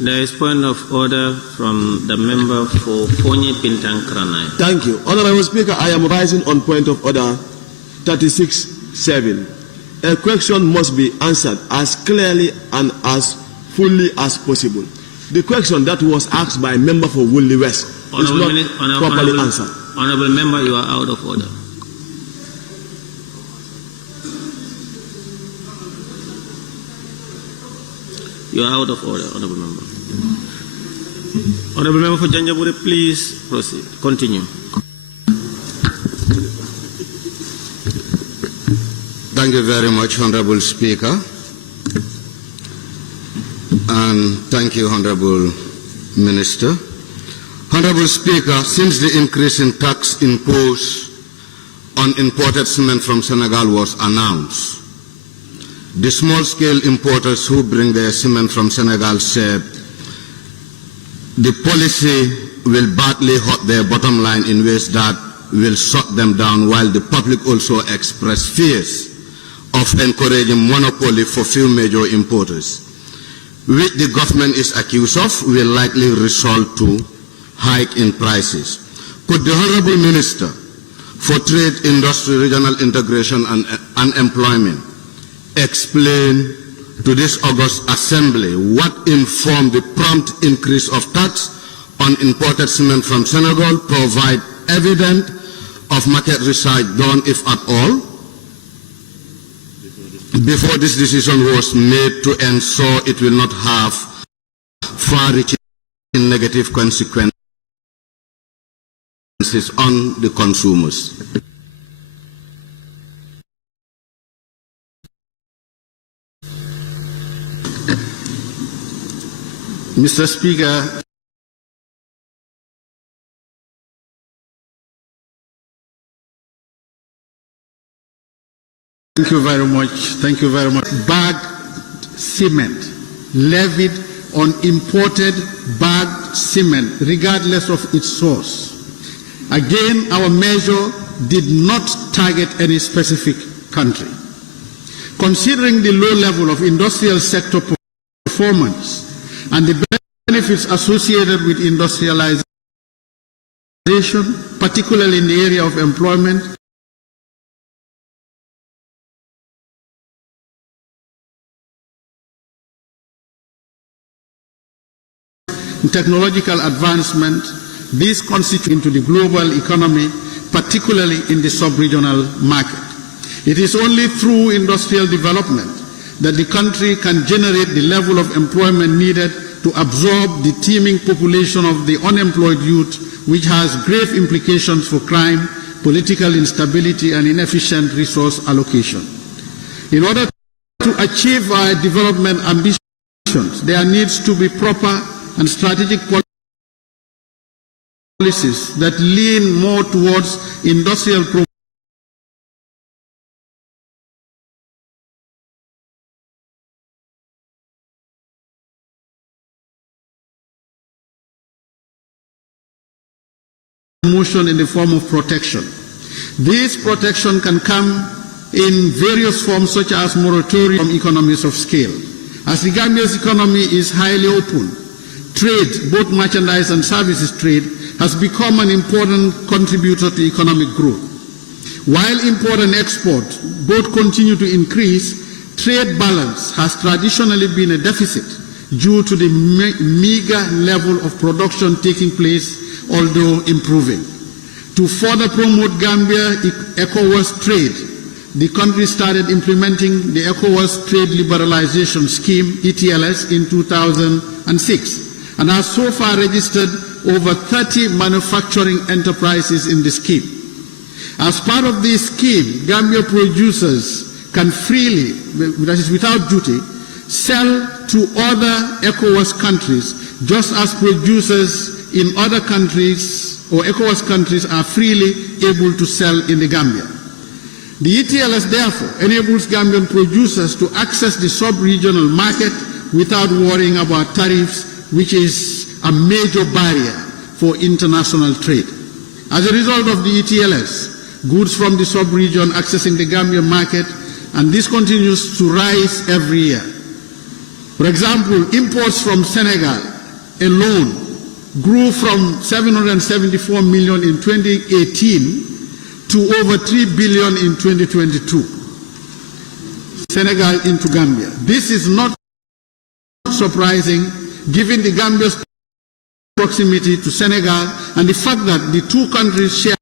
There is point of order from the member for Fonyi Bintang Kranai. Thank you. Honorable Speaker, I am rising on point of order 36(7). A question must be answered as clearly and as fully as possible. The question that was asked by a member for Woolly West is not properly answered. Honorable member, you are out of order. You are out of order, honorable member. Honorable member for Janjaburi, please proceed. Continue. Thank you very much, Honorable Speaker. And thank you, Honorable Minister. Honorable Speaker, since the increase in tax imposed on imported cement from Senegal was announced, the small-scale importers who bring their cement from Senegal said the policy will badly hurt their bottom line in ways that will shut them down, while the public also expressed fears of encouraging monopoly for few major importers, which the government is accused of, will likely result to hike in prices. Could the Honorable Minister for Trade, Industry, Regional Integration and Employment explain to this August Assembly what informed the prompt increase of tax on imported cement from Senegal, provide evidence of market research done, if at all, before this decision was made to ensure it will not have far-reaching negative consequences on the consumers? Mr. Speaker, thank you very much. Thank you very much. Bagged cement levied on imported bagged cement, regardless of its source. Again, our measure did not target any specific country. Considering the low level of industrial sector performance and the benefits associated with industrialization, particularly in the area of employment, technological advancement, these constitute into the global economy, particularly in the sub-regional market. It is only through industrial development that the country can generate the level of employment needed to absorb the teeming population of the unemployed youth, which has grave implications for crime, political instability, and inefficient resource allocation. In order to achieve our development ambitions, there needs to be proper and strategic policies that lean more towards industrial promotion in the form of protection. This protection can come in various forms, such as moratorium, economies of scale. As the Gambia's economy is highly open, trade, both merchandise and services trade, has become an important contributor to economic growth. While import and export both continue to increase, trade balance has traditionally been a deficit due to the meager level of production taking place, although improving. To further promote Gambia ECOWAS trade, the country started implementing the ECOWAS Trade Liberalization Scheme, ETLS, in 2006, and has so far registered over 30 manufacturing enterprises in the scheme. As part of this scheme, Gambia producers can freely, that is without duty, sell to other ECOWAS countries, just as producers in other countries or ECOWAS countries are freely able to sell in the Gambia. The ETLS therefore enables Gambian producers to access the sub-regional market without worrying about tariffs, which is a major barrier for international trade. As a result of the ETLS, goods from the sub-region accessing the Gambian market, and this continues to rise every year. For example, imports from Senegal alone grew from 774 million in 2018 to over 3 billion in 2022. Senegal into Gambia. This is not surprising given the Gambia's proximity to Senegal and the fact that the two countries share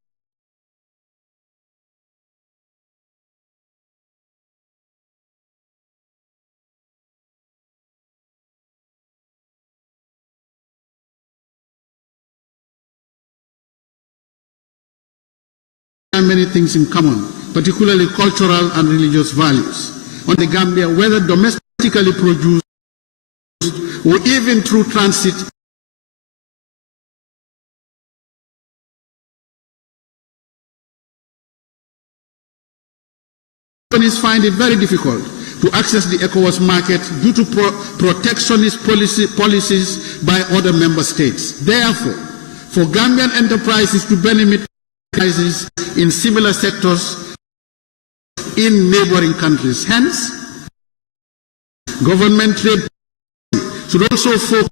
many things in common, particularly cultural and religious values. On the Gambia, whether domestically produced or even through transit, companies find it very difficult to access the ECOWAS market due to protectionist policies by other member states. Therefore, for Gambian enterprises to benefit in similar sectors in neighboring countries. Hence, government trade should also focus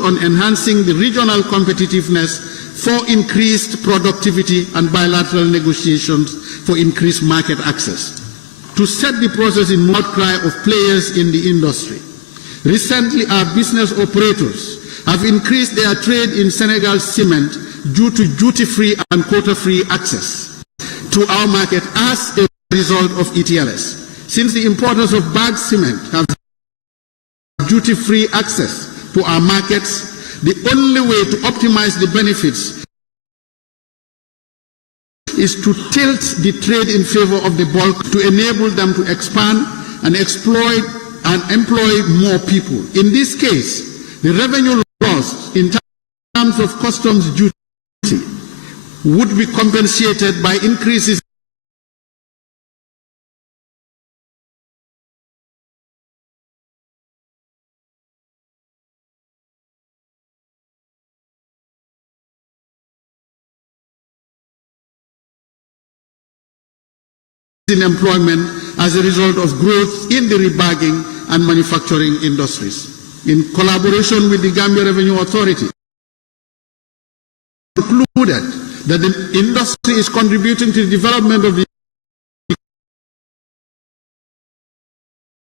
on enhancing the regional competitiveness for increased productivity and bilateral negotiations for increased market access. To set the process in outcry of players in the industry. Recently, our business operators have increased their trade in Senegal's cement due to duty-free and quota-free access to our market as a result of ETLS. Since the importers of bagged cement have duty-free access to our markets, the only way to optimize the benefits is to tilt the trade in favor of the bulk to enable them to expand and exploit and employ more people. In this case, the revenue lost in terms of customs duty would be compensated by increases in employment as a result of growth in the rebagging and manufacturing industries. In collaboration with the Gambia Revenue Authority, concluded that the industry is contributing to the development of the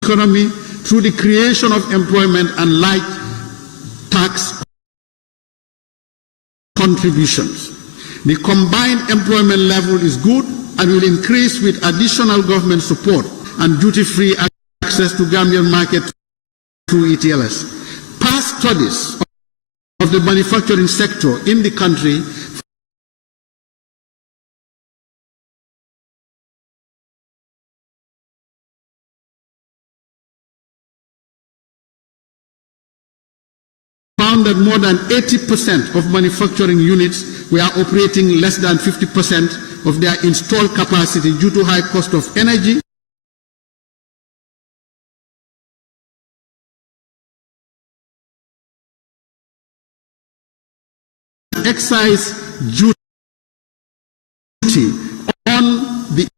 economy through the creation of employment and light tax contributions. The combined employment level is good and will increase with additional government support and duty-free access to Gambian market through ETLS. Past studies of the manufacturing sector in the country found that more than 80% of manufacturing units were operating less than 50% of their installed capacity due to high cost of energy, excise duty on the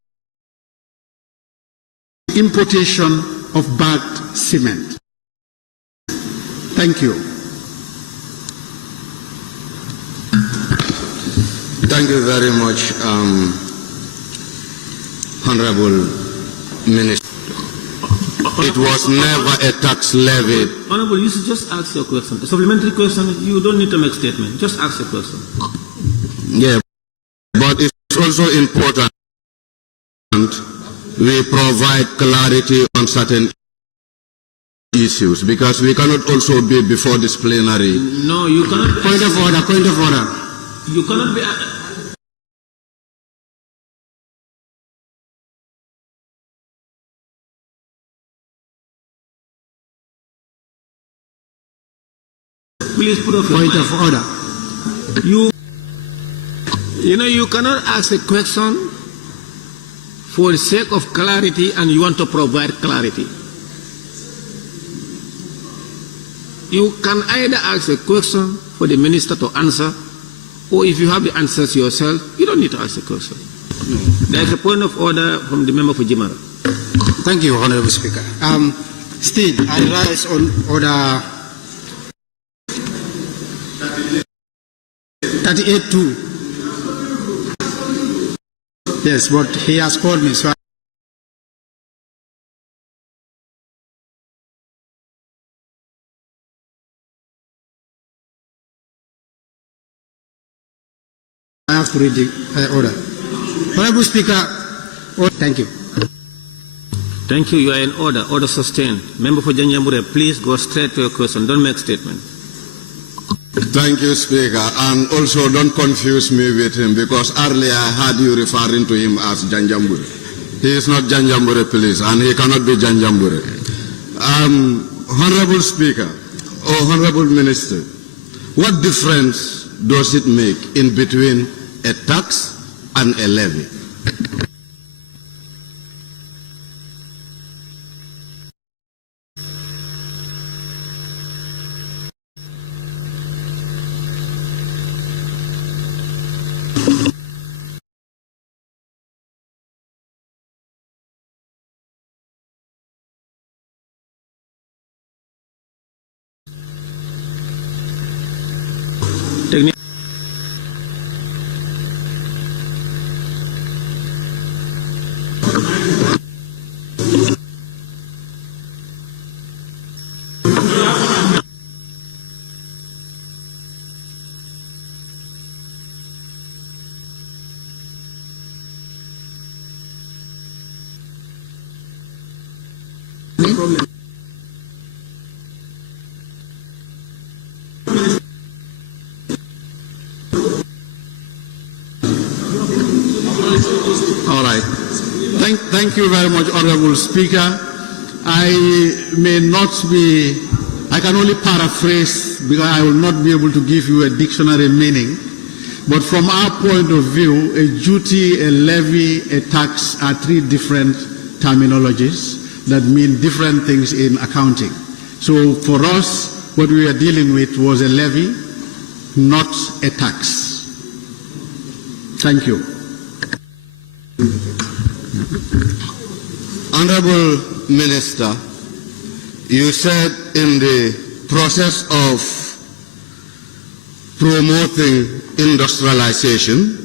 importation of bagged cement. Thank you. Thank you very much, Honorable Minister. It was never a tax levy. Honorable, you should just ask your question. A supplementary question, you don't need to make a statement. Just ask your question. Yeah, but it's also important we provide clarity on certain issues because we cannot also be before this plenary. No, you cannot. Point of order, point of order. You cannot be. Please put up your point of order. You cannot ask a question for the sake of clarity and you want to provide clarity. You can either ask a question for the minister to answer, or if you have the answers yourself, you don't need to ask a question. There is a point of order from the member for Jimara. Thank you, Honorable Speaker. Still, I rise on order 38-2. Yes, but he has called me, so I have to read the order. Honorable Speaker, thank you. Thank you. You are in order. Order sustained. Member for Janjambure, please go straight to your question. Don't make statement. Thank you, Speaker. And also don't confuse me with him, because earlier I heard you referring to him as Janjambure. He is not Janjambure, please, and he cannot be Janjambure. Honorable Speaker, or Honorable Minister, what difference does it make in between a tax and a levy? Technique. All right. Thank you very much, Honorable Speaker. I can only paraphrase, because I will not be able to give you a dictionary meaning. But from our point of view, a duty, a levy, a tax are three different terminologies that mean different things in accounting. So for us, what we are dealing with was a levy, not a tax. Thank you. Honorable Minister, you said in the process of promoting industrialization,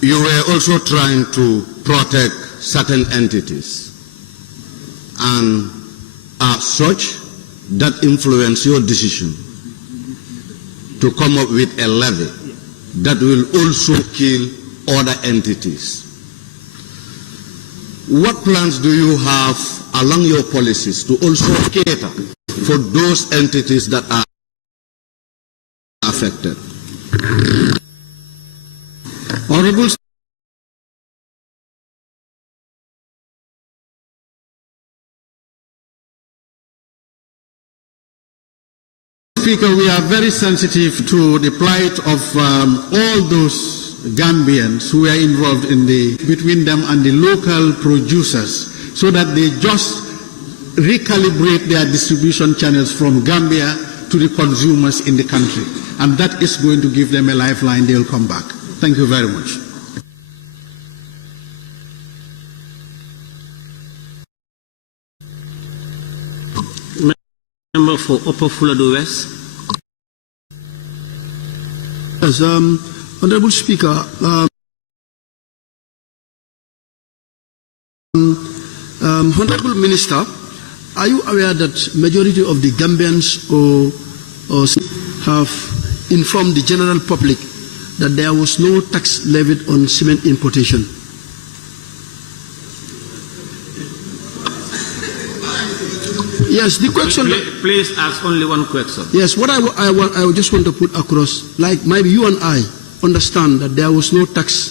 you were also trying to protect certain entities, and as such, that influenced your decision to come up with a levy that will also kill other entities. What plans do you have along your policies to also cater for those entities that are affected? Honorable Speaker, we are very sensitive to the plight of all those Gambians who are involved in between them and the local producers, so that they just recalibrate their distribution channels from Gambia to the consumers in the country. And that is going to give them a lifeline. They'll come back. Thank you very much. Member for Upper Fuladu West. Yes, Honorable Speaker, Honorable Minister, are you aware that majority of the Gambians have informed the general public that there was no tax levied on cement importation? Yes, the question. Please ask only one question. Yes, what I just want to put across, like maybe you and I understand that there was no tax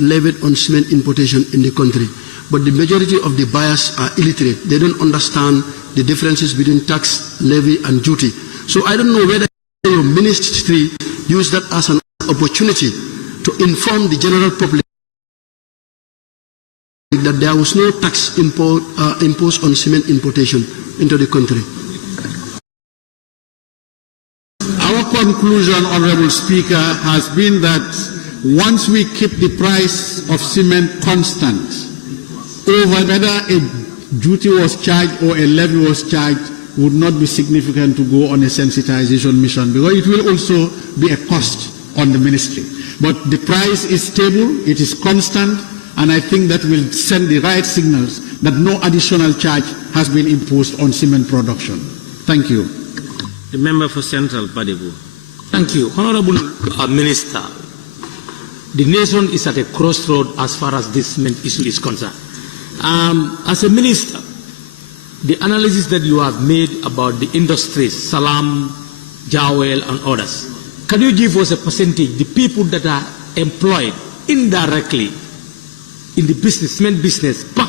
levied on cement importation in the country, but the majority of the buyers are illiterate. They don't understand the differences between tax, levy, and duty. So I don't know whether your ministry used that as an opportunity to inform the general public that there was no tax imposed on cement importation into the country. Our conclusion, Honorable Speaker, has been that once we keep the price of cement constant, over whether a duty was charged or a levy was charged would not be significant to go on a sensitization mission, because it will also be a cost on the ministry. But the price is stable, it is constant, and I think that will send the right signals that no additional charge has been imposed on cement production. Thank you. The member for Central, Badibu. Thank you. Honorable Minister, the nation is at a crossroad as far as this cement issue is concerned. As a minister, the analysis that you have made about the industries, Salam, Jawel and others, can you give us a percentage, the people that are employed indirectly in the business, cement business, but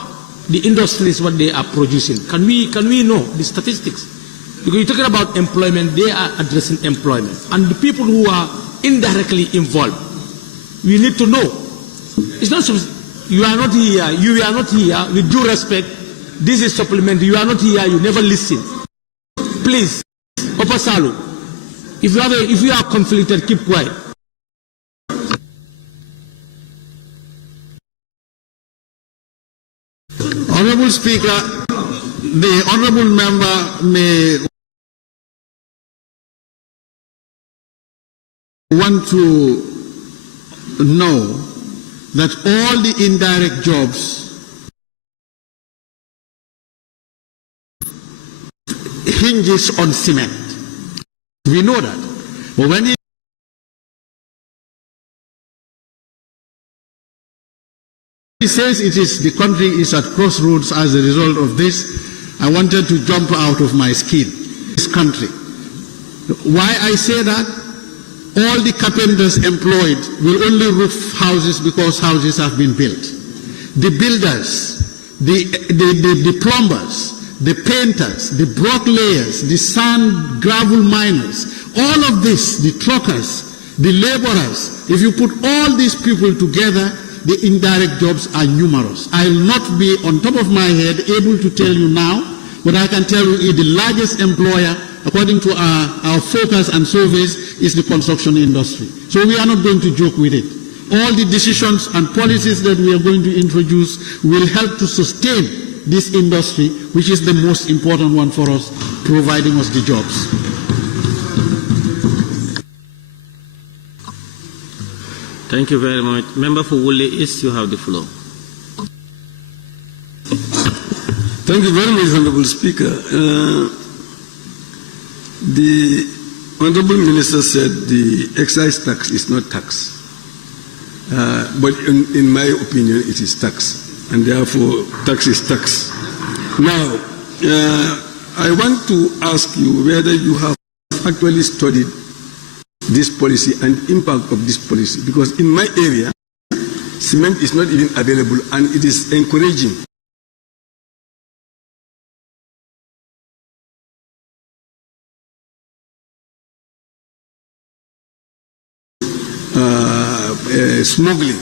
the industries, what they are producing? Can we know the statistics? Because you're talking about employment, they are addressing employment. And the people who are indirectly involved, we need to know. It's not you are not here, you are not here, with due respect, this is supplementary, you are not here, you never listen. Please, Opasalu, if you are conflicted, keep quiet. Honorable Speaker, the honorable member may want to know that all the indirect jobs hinges on cement. We know that. But when he says it is the country is at crossroads as a result of this, I wanted to jump out of my skin. This country. Why I say that? All the carpenters employed will only roof houses because houses have been built. The builders, the plumbers, the painters, the bricklayers, the sand gravel miners, all of this, the truckers, the laborers, if you put all these people together, the indirect jobs are numerous. I will not be on top of my head able to tell you now, but I can tell you the largest employer, according to our focus and surveys, is the construction industry. So we are not going to joke with it. All the decisions and policies that we are going to introduce will help to sustain this industry, which is the most important one for us, providing us the jobs. Thank you very much. Member for Woolly East, you have the floor. Thank you very much, Honorable Speaker. The Honorable Minister said the excise tax is not tax. But in my opinion, it is tax. And therefore, tax is tax. Now, I want to ask you whether you have actually studied this policy and impact of this policy, because in my area, cement is not even available and it is encouraging smuggling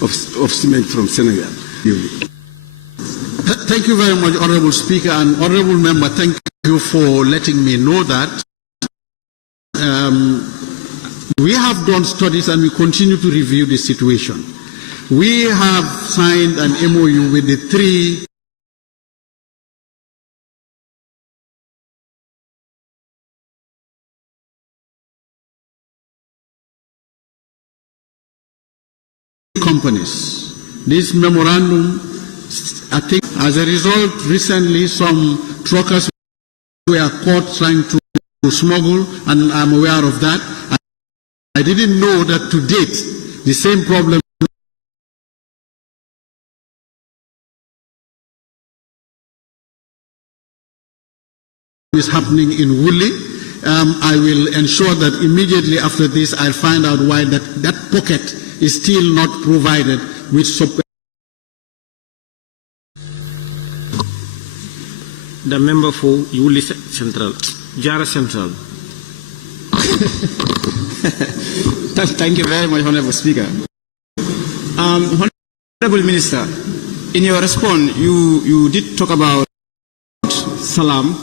of cement from Senegal. Thank you very much, Honorable Speaker, and Honorable Member, thank you for letting me know that. We have done studies and we continue to review the situation. We have signed an MOU with the 3 companies. This memorandum, I think, as a result, recently some truckers were caught trying to smuggle, and I'm aware of that. I didn't know that to date, the same problem is happening in Woolly. I will ensure that immediately after this, I'll find out why that pocket is still not provided with support. The member for Woolly Central, Jara Central. Thank you very much, Honorable Speaker. Honorable Minister, in your response, you did talk about Salam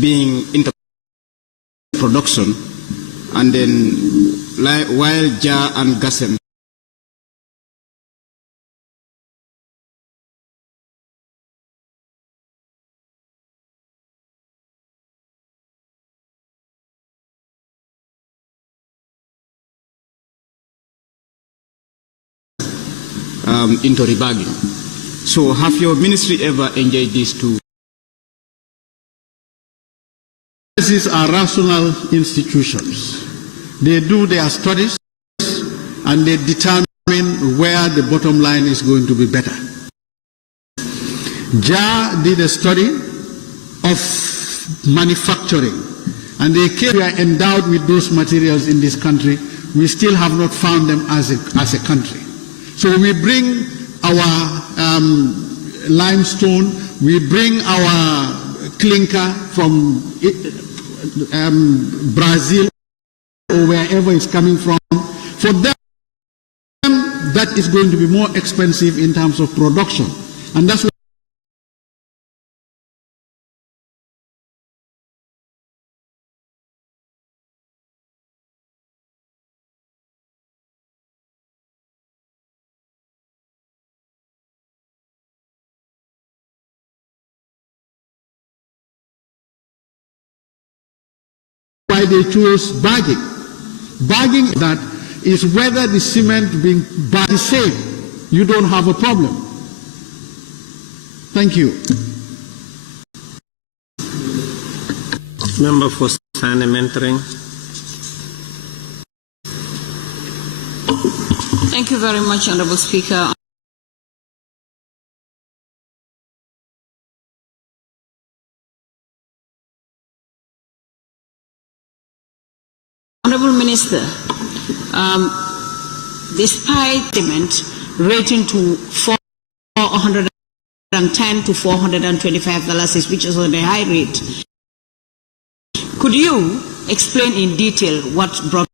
being into production, and then while Jar and Gassem into rebagging. So have your ministry ever engaged these two? These are rational institutions. They do their studies and they determine where the bottom line is going to be better. JAR did a study of manufacturing, and they came, we are endowed with those materials in this country. We still have not found them as a country. So we bring our limestone, we bring our clinker from Brazil or wherever it's coming from. For them, that is going to be more expensive in terms of production. And that's what why they chose bagging. Bagging, that is whether the cement being bagged is same. You don't have a problem. Thank you. Member for Sane Mentoring. Thank you very much, Honorable Speaker. Honorable Minister, despite payment rating to $410 to $425, which is on a high rate, could you explain in detail what brought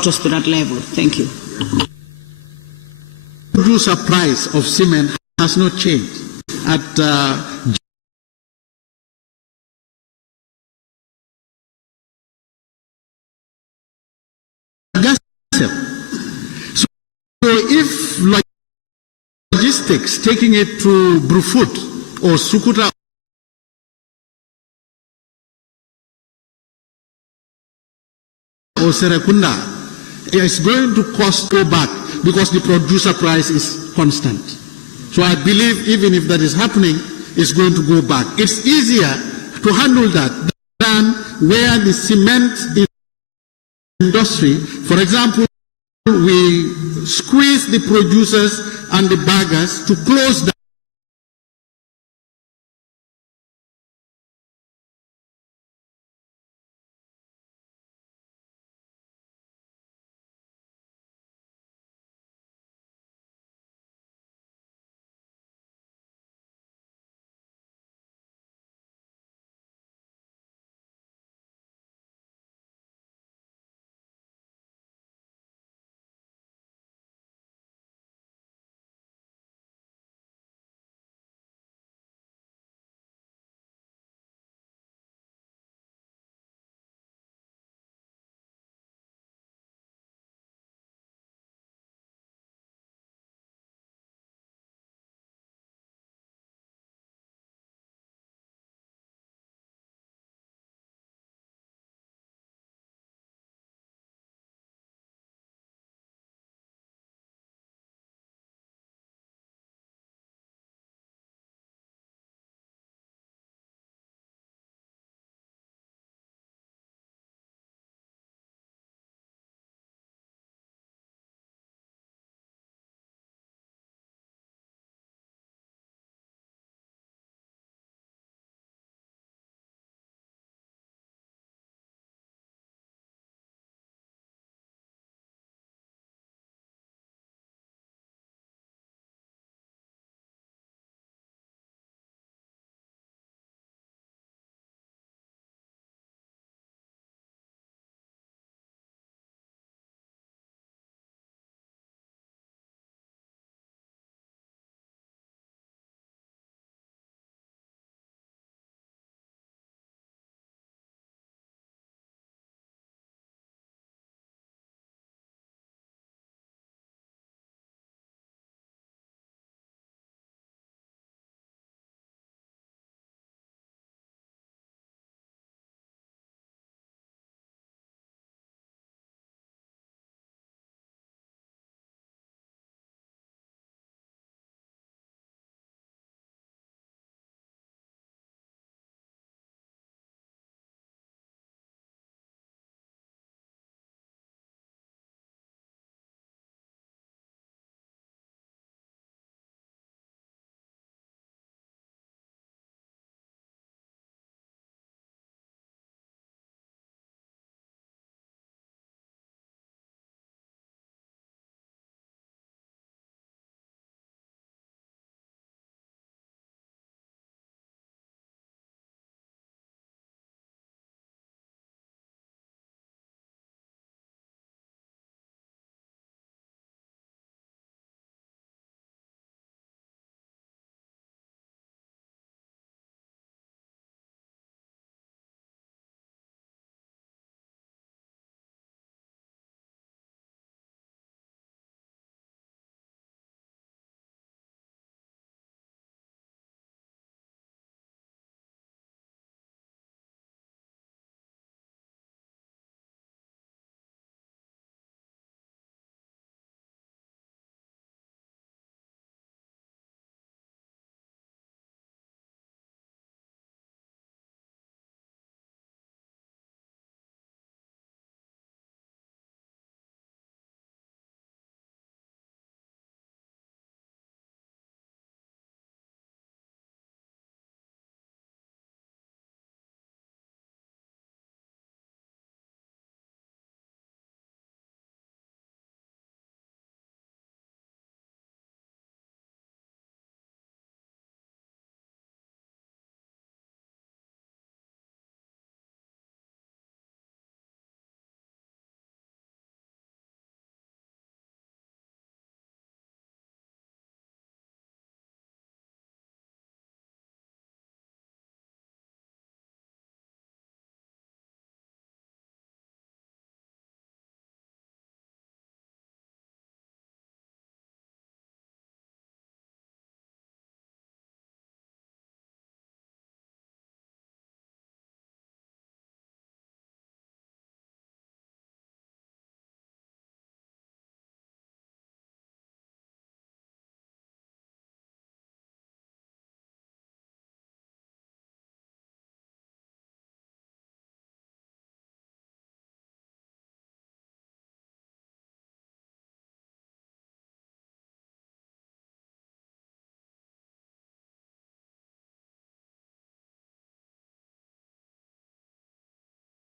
us to that level? Thank you. The producer price of cement has not changed. At gas. So if logistics taking it to Brufut or Sukuta or Serekunda is going to cost go back because the producer price is constant. So I believe even if that is happening, it's going to go back. It's easier to handle that than where the cement industry, for example, we squeeze the producers and the baggers to close down